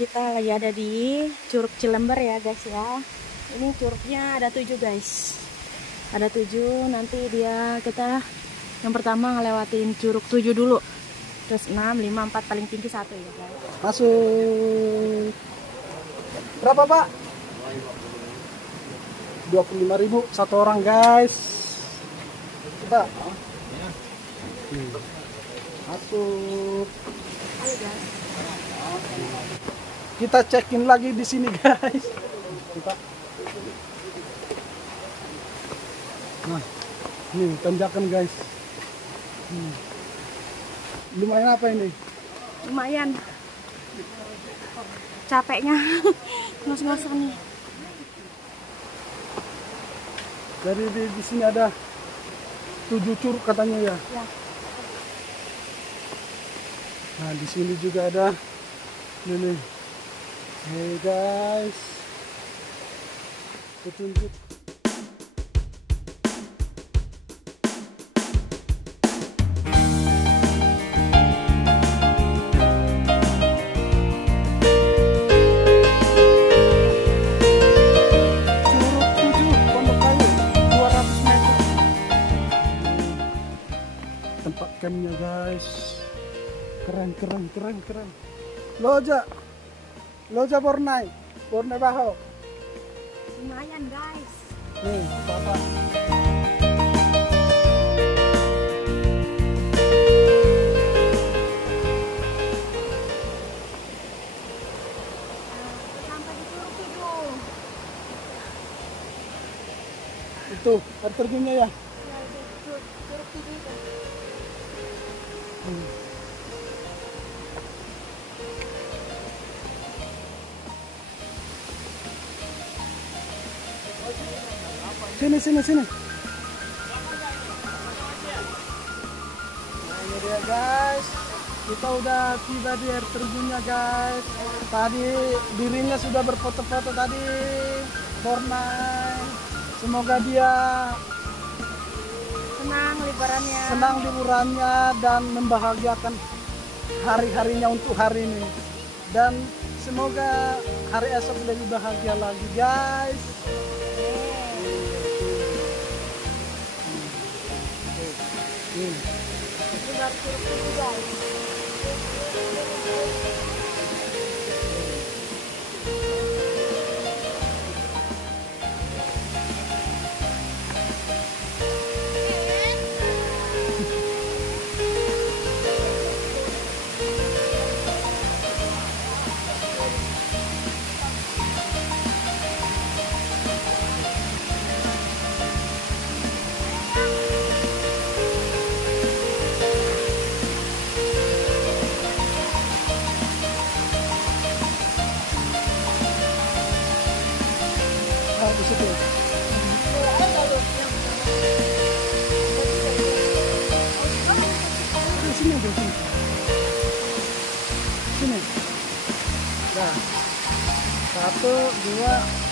Kita lagi ada di Curug Cilember ya guys ya. Ini curugnya ada 7 guys. Ada 7, nanti kita yang pertama ngelewatin curug 7 dulu. Terus 6, 5, 4, paling tinggi 1 ya guys. Masuk. Berapa Pak? 25.000 satu orang guys. Coba. Masuk. Ayo guys. Kita check-in lagi di sini guys. Kita. Nah, ini tanjakan guys. Lumayan apa ini? Lumayan. Capeknya. Ngos-ngosan nih. Jadi di sini ada 7 curug katanya ya. Ya. Nah, di sini juga ada ini. Hey guys. Petunjuk. Tempat campnya guys, keren. Loja Bornai Baho. Lumayan guys. Nih bapak. Sampai di curug 7. Itu air terjunnya ya. Ya, di curug 7 itu. Sini. Nah, ini dia guys. Kita udah tiba di air terjunnya guys. Tadi dirinya sudah berfoto-foto tadi. Bornai. Semoga dia senang liburannya dan membahagiakan hari-harinya untuk hari ini. Dan semoga hari esok lebih bahagia lagi guys. Ini baru curug 7 guys. Di situ. Sini. Nah, 1, 2.